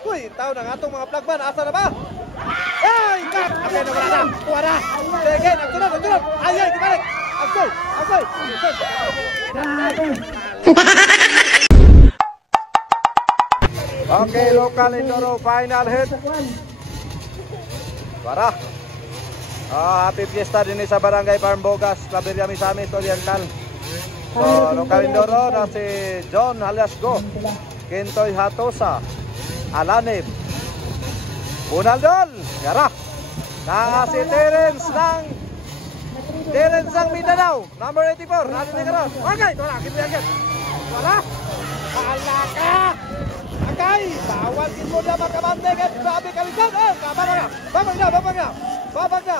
Uy, tao na nga itong mga plagman. Asa na ba? Ay, kat! Okay, nawala na. Kuha na. Sige, nagtunod. Ay, kibalik. Agoy. Okay, local Indoro final hit. Para. Happy fiesta din sa Barangay Parmbogas, Claveria, Misamis Oriental. So, local Indoro na si John Halasgo, Kintoy Hatosa, Alanib, Bunaldol, Yara. Na si Terence ng Mindanao, number 84, natin ni Karon. Okay, wala, kita. Wala. Wala ka. Okay, bawal mo na magkabante at grabe kalisan. Babag na.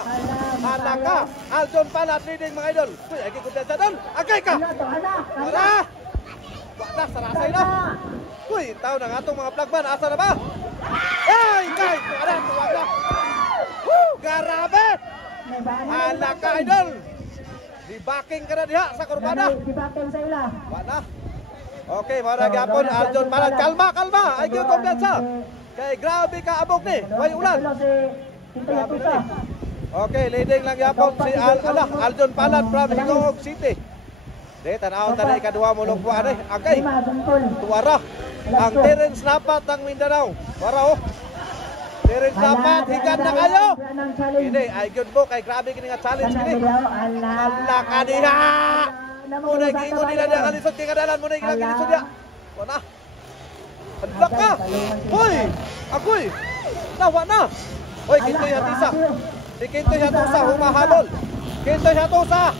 Hala ka. Aljon Palat leading mga idol. Uy, ay kumpiyansa doon. Okay ka. Wala. Wala, sarasay na. Uy, tao na nga itong mga plagman. Asa na ba? Ay, kay. Wala, tuwag na. Garabe. Hala ka, idol. Dibaking ka na diha sa kurbada. Dibaking sa ila. Wala. Okay, mga gyapon Aljon Palat. Kalma. Ay gyud kumpiyansa. Kay grabe ka abog ni. Way ulan. Okay, leading lang yapon si Aljon Palat from Hingog City. De tanaw tani kadua mo lugwa ani. Okay. Tuwara ang Terence Napat ng Mindanao. Para oh. Terence Napat higan na kayo. Ini ay gyud mo kay grabe kini nga challenge kini. Allah ka diha. Muna giingon nila diya kalisod kay kadalan muna gilisod diya. Wala. Adlak ka. Hoy, agoy. Nawa na. Hoy, Kintoy Hatosa. Si Kintoy Hatosa humahabol. Kintoy Hatosa.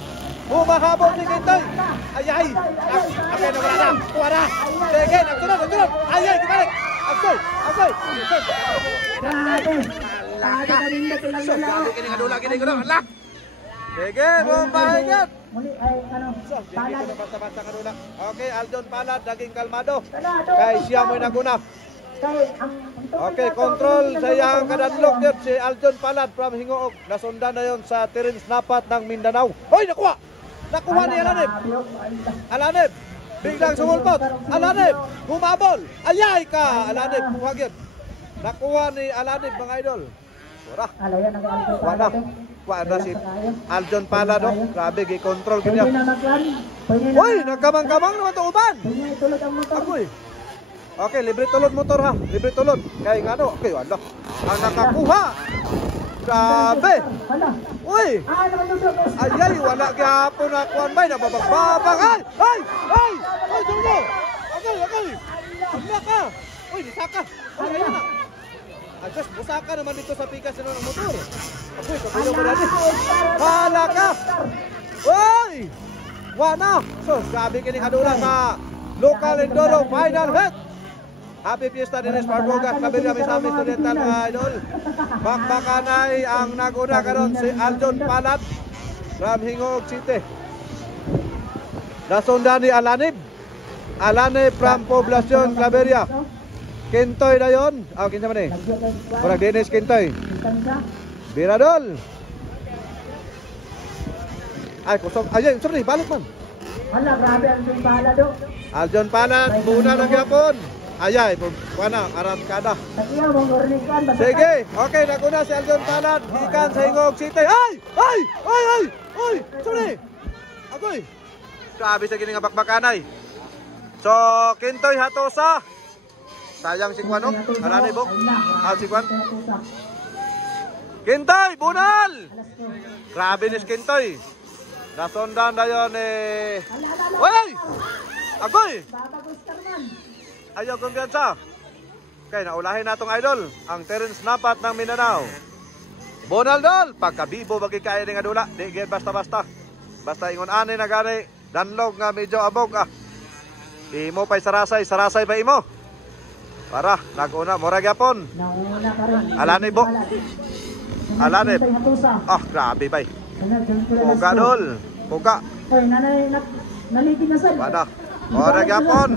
Humahabol si Kintoy. Ay. Okay na wala na. Tuwara. Sige, nagtunod. Ay, kibalik. Agoy. Grabe kini nga dula kini ko na. Allah. Sige, bumahayan. Muli ay Palad. Basta kanula. Okay, Aljon Palad naging kalmado. Kay siya mo'y naguna. Okay, control sa iyang kadadlok yun si Aljon Palad from Hingoog. Nasundan na yun sa Terence Napat ng Mindanao. Hoy, nakuha ni Alanib. Biglang sumulpot. Alanib, humabol. Ayay ka, Alanib. Nakuha ni Alanib mga idol. Wala. Wala si Aljon Palad. Grabe, i-control kanya. Hoy, nagkamang-kamang naman ito uban. Ako'y. Okay, libre tulod motor ha. Libre tulod. Kaya nga no. Okay, wala. Ang nakakuha. Grabe. Uy. Ayay, wala gihapon na kuwan bay. Nababagbabang. Ay, sumo. Okay. Wala ka. Uy, disaka. Ay, ayun na. Adjust, busaka naman dito sa pikas ng motor. Ako'y, kapilo mo dati. Wala ka. Uy. Wala. So, grabe kining kadula sa local Indoro final hit. Happy Fiesta din sa Parmbogas, Claveria, Misamis Oriental mga idol. Bakbakanay ang naguna karon si Aljon Palat from Hingog City. Nasundan ni Alanib from Poblacion, Claveria. Kintoy na yun. Kinsa man eh. Murag Dennis Kintoy. Biradol. Ay, kusog. Ay, sorry, balot man. Hala, grabe Aljon Palat do. Aljon Palat, buna na gyapon. Ayay, kuana arangkada. Sige, okay, naguna si Aljon Palat gikan sa Hingog City. Ay! Sorry. Agoy. Grabe sa gini nga bakbakanay. So, Kintoy Hatosa. Sayang si Kuano, Alanib bok. Si Kuan. Kintoy, bunal. Grabe ni Kintoy. Nasundan na yun eh. Uy! Agoy! Ayaw kumpiyansa. Okay, naulahin natong idol. Ang Terence Napat ng Mindanao. Bonaldol, pagkabibo bagi kaya nga dula. Di gid basta-basta. Basta ingon ani na gani. Danlog nga medyo abog Imo pa'y sarasay pa imo. Para, naguna, murag yapon. Alanib bo. Alanib. Grabe bay. Puga dol. Puga. Pada. Murag yapon.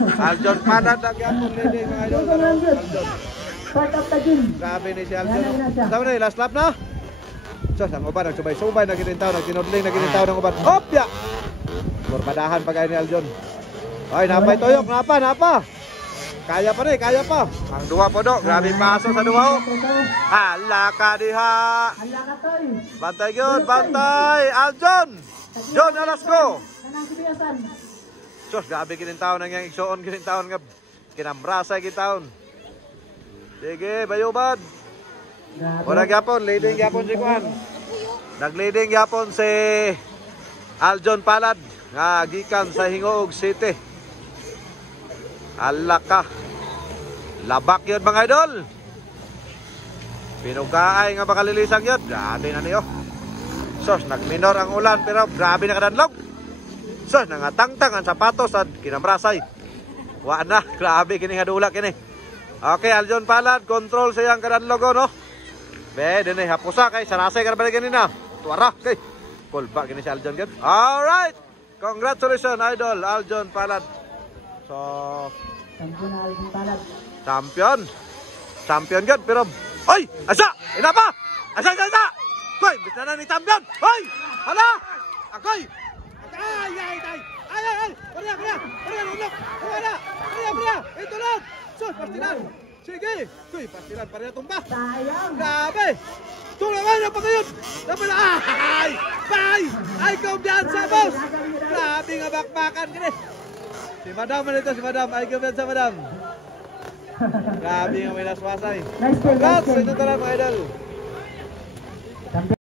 Aljon Palat nagyapon leading mga idol. Grabe ni si Aljon. Sabi na, last lap na. Ang uban, nagsubay-subay, nagkinintaw, nagkinudling, nagkinintaw ng uban. Hopya! Burbadahan pa kayo ni Aljon. Ay, napay tuyok, napa. Kaya pa rin, kaya pa. Ang duwa po do, grabe paso sa duwa. Hala ka diha. Hala ka toy. Bantay yun, bantay. Aljon. John Alasco. Kanang sibiyasan. Sus, grabe kinintawon ang yung igsoon kinintawon nga. Kinambrasay kinintawon. Sige, bayubad. O nagyapon, leading yapon si Juan. Nag-leading yapon si Aljon Palad. Nga gikan sa Hingoog City. Alaka. Labak yun mga idol. Pinugaay nga makalilisan yun. Grabe na niyo. Sos, nagminor ang ulan pero grabe na kadanlog. Sos, nangatangtang ang sapatos at kinambrasay. Wa na, grabe kini nga dula kini. Okay, Aljon Palad, control sa iyang kadanlog no. Be, din ay hapusa kay sarasay ka na balik ganina. Tuwara kay. Kulba kini si Aljon gid. Alright. Congratulations idol Aljon Palad. So, Champion na Aljon Palad. champion. Champion gid pero oy, asa? Ina pa. Asa? Koy, bisa na ni champion. Hoy! Hala! Akoy! Ay! Pariya, ulok! Pariya! Ito lang! Sus, pastilan! Sige! Koy, pastilan, pariya tumba! Sayang. Grabe! Tulungan na pa ngayon! Dapat na! Ay! Bye! Ay, come dyan sa boss! Grabe nga bakbakan gini! Si Madam manito, si Madam! Ay, come dyan sa Madam! Grabe nga may naswasay! Nice game, Congrats! nice game. Ito talaga mga idol! Champion.